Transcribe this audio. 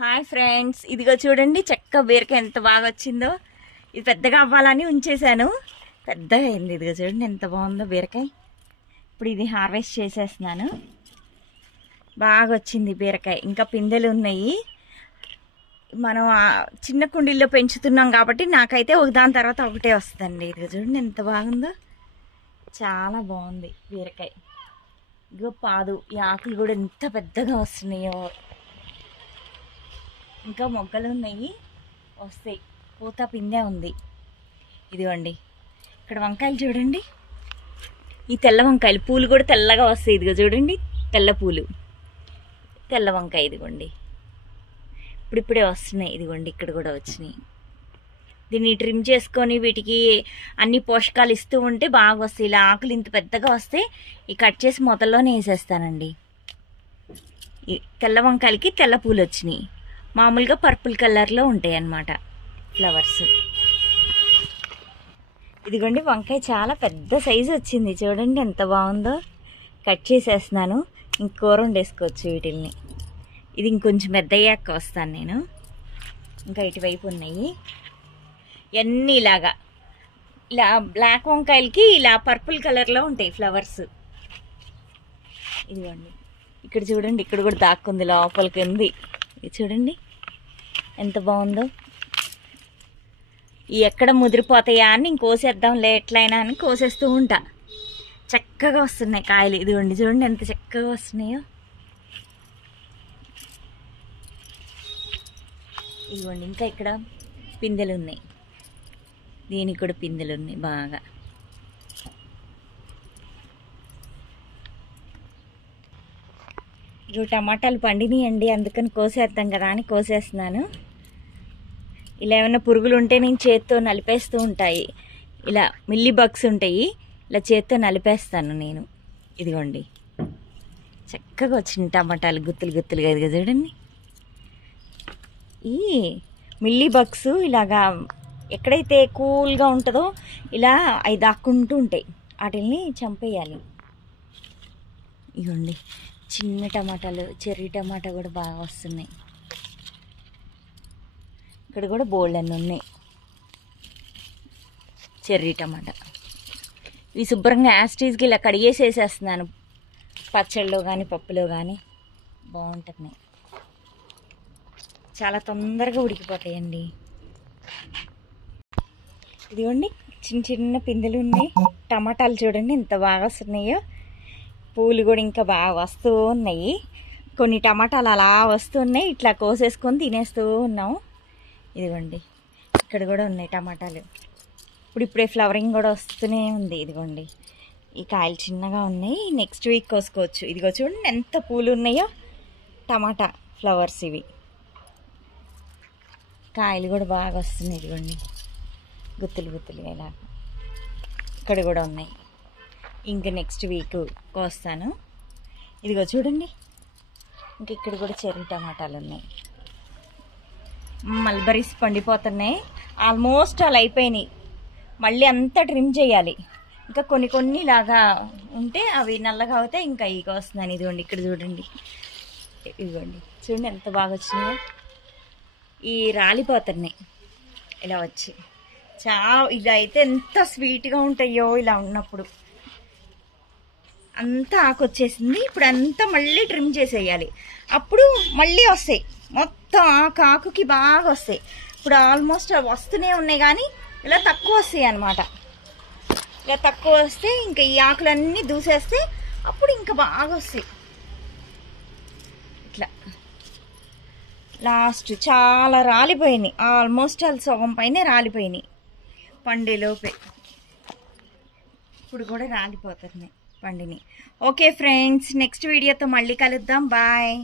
Hi friends, ఇదిగో చూడండి చెక్క బీరకాయ ఎంత బాగా వచ్చిందో. ఇది పెద్దగా అవ్వాలని ఉంచేసాను, పెద్దగా అయింది. ఇదిగో చూడండి ఎంత బాగుందో బీరకాయ. ఇప్పుడు ఇది హార్వెస్ట్ చేసేస్తున్నాను. బాగా వచ్చింది బీరకాయ. ఇంకా పిందెలు ఉన్నాయి. మనం చిన్న కుండీల్లో పెంచుతున్నాం కాబట్టి నాకైతే ఒకదాని తర్వాత ఒకటే వస్తుందండి. ఇదిగో చూడండి ఎంత బాగుందో, చాలా బాగుంది బీరకాయ. ఇదిగో పాదు, ఈ ఆకులు కూడా ఎంత పెద్దగా వస్తున్నాయో. ఇంకా మొగ్గలు ఉన్నాయి, వస్తాయి. పూత పిందె ఉంది. ఇదిగోండి ఇక్కడ వంకాయలు చూడండి, ఈ తెల్ల వంకాయలు పూలు కూడా తెల్లగా వస్తాయి. ఇదిగో చూడండి తెల్ల పూలు, తెల్ల వంకాయ. ఇదిగోండి ఇప్పుడిప్పుడే వస్తున్నాయి. ఇదిగోండి ఇక్కడ కూడా వచ్చినాయి. దీన్ని ట్రిమ్ చేసుకొని వీటికి అన్ని పోషకాలు ఇస్తూ ఉంటే బాగా వస్తాయి. ఇలా ఆకులు ఇంత పెద్దగా వస్తే ఈ కట్ చేసి మొదల్లోనే వేసేస్తానండి. ఈ తెల్ల వంకాయలకి తెల్ల పూలు వచ్చినాయి. మామూలుగా పర్పుల్ కలర్లో ఉంటాయి అన్నమాట ఫ్లవర్స్. ఇదిగోండి వంకాయ చాలా పెద్ద సైజు వచ్చింది. చూడండి ఎంత బాగుందో. కట్ చేసేస్తున్నాను, ఇంక కూర వండేసుకోవచ్చు వీటిల్ని. ఇది ఇంకొంచెం పెద్ద అయ్యాక వస్తాను నేను. ఇంకా ఇటువైపు ఉన్నాయి అన్నీ ఇలాగా. ఇలా బ్లాక్ వంకాయలకి ఇలా పర్పుల్ కలర్లో ఉంటాయి ఫ్లవర్స్. ఇదిగోండి ఇక్కడ చూడండి, ఇక్కడ కూడా దాక్కుంది, లోపలికి ఉంది. ఇది చూడండి ఎంత బాగుందో. ఈ ఎక్కడ ముదిరిపోతాయా అని కోసేద్దాంలే ఎట్లయినా అని కోసేస్తూ ఉంటా. చక్కగా వస్తున్నాయి కాయలు. ఇదిగోండి చూడండి ఎంత చక్కగా వస్తున్నాయో. ఇదిగోండి ఇంకా ఇక్కడ పిందెలు ఉన్నాయి, దీనికి కూడా పిందెలు ఉన్నాయి బాగా. ఇవి టమాటాలు పండినాయండి, అందుకని కోసేద్దాం కదా అని కోసేస్తున్నాను. ఇలా ఏమైనా పురుగులు ఉంటే నేను చేత్తో నలిపేస్తూ ఉంటాయి. ఇలా మిల్లీ బగ్స్ ఉంటాయి, ఇలా చేత్తో నలిపేస్తాను నేను. ఇదిగోండి చక్కగా వచ్చిన టమాటాలు గుత్తులు గుత్తులుగా. ఇదిగో చూడండి ఈ మిల్లీ బగ్స్ ఇలాగా ఎక్కడైతే కూల్గా ఉంటుందో ఇలా అవి దాక్కుంటూ ఉంటాయి, వాటిని చంపేయాలి. ఇదిగోండి చిన్న టమాటాలు, చెర్రీ టమాటా కూడా బాగా వస్తున్నాయి. ఇక్కడ కూడా బోల్డ్ అన్నీ ఉన్నాయి చెర్రీ టమాటా. ఇవి శుభ్రంగా యాస్టీజ్కి ఇలా కడిగేసేసేస్తున్నాను, పచ్చళ్ళలో కానీ పప్పులో కానీ బాగుంటుంది. చాలా తొందరగా ఉడికిపోతాయండి. ఇదిగోండి చిన్న చిన్న పిందెలు ఉన్నాయి. టమాటాలు చూడండి ఎంత బాగా వస్తున్నాయో. పూలు కూడా ఇంకా బాగా వస్తూ ఉన్నాయి. కొన్ని టమాటాలు అలా వస్తున్నాయి, ఇట్లా కోసేసుకొని తినేస్తూ ఉన్నాము. ఇదిగోండి ఇక్కడ కూడా ఉన్నాయి టమాటాలు. ఇప్పుడే ఫ్లవరింగ్ కూడా వస్తూనే ఉంది. ఇదిగోండి ఈ కాయలు చిన్నగా ఉన్నాయి, నెక్స్ట్ వీక్ కోసుకోవచ్చు. ఇదిగో చూడండి ఎంత పూలు ఉన్నాయో, టమాటా ఫ్లవర్స్ ఇవి. కాయలు కూడా బాగా వస్తున్నాయి. ఇదిగోండి గుత్తులు గుత్తులుగా ఇలా. ఇక్కడ కూడా ఉన్నాయి, ఇంకా నెక్స్ట్ వీక్ కోస్తాను. ఇదిగో చూడండి ఇంక ఇక్కడ కూడా చెర్రీ టమాటాలు ఉన్నాయి. మల్బరీస్ పండిపోతున్నాయి, ఆల్మోస్ట్ అలా అయిపోయినాయి. మళ్ళీ అంతా ట్రిమ్ చేయాలి. ఇంకా కొన్ని కొన్ని లాగా ఉంటే అవి నల్లగా అవుతాయి, ఇంకా ఇక వస్తున్నాను. ఇదిగోండి ఇక్కడ చూడండి, ఇదిగోండి చూడండి ఎంత బాగా వచ్చినాయో. ఈ రాలిపోతున్నాయి ఇలా వచ్చి. చాలా ఇలా అయితే ఎంత స్వీట్గా ఉంటాయో ఇలా ఉన్నప్పుడు. అంతా ఆకు వచ్చేసింది, ఇప్పుడు అంతా మళ్ళీ ట్రిమ్ చేసేయాలి, అప్పుడు మళ్ళీ వస్తాయి. మొత్తం ఆకుకి బాగా వస్తాయి. ఇప్పుడు ఆల్మోస్ట్ వస్తూనే ఉన్నాయి, కానీ ఇలా తక్కువ వస్తాయి అన్నమాట. ఇలా తక్కువ వస్తే ఇంకా ఈ ఆకులన్నీ దూసేస్తే అప్పుడు ఇంకా బాగా వస్తాయి. ఇట్లా లాస్ట్ చాలా రాలిపోయినాయి, ఆల్మోస్ట్ అది సగం పైనే రాలిపోయినాయి పండేలోపే. ఇప్పుడు కూడా రాలిపోతుంది పండిని. ఓకే ఫ్రెండ్స్, నెక్స్ట్ వీడియోతో మళ్ళీ కలుద్దాం. బాయ్.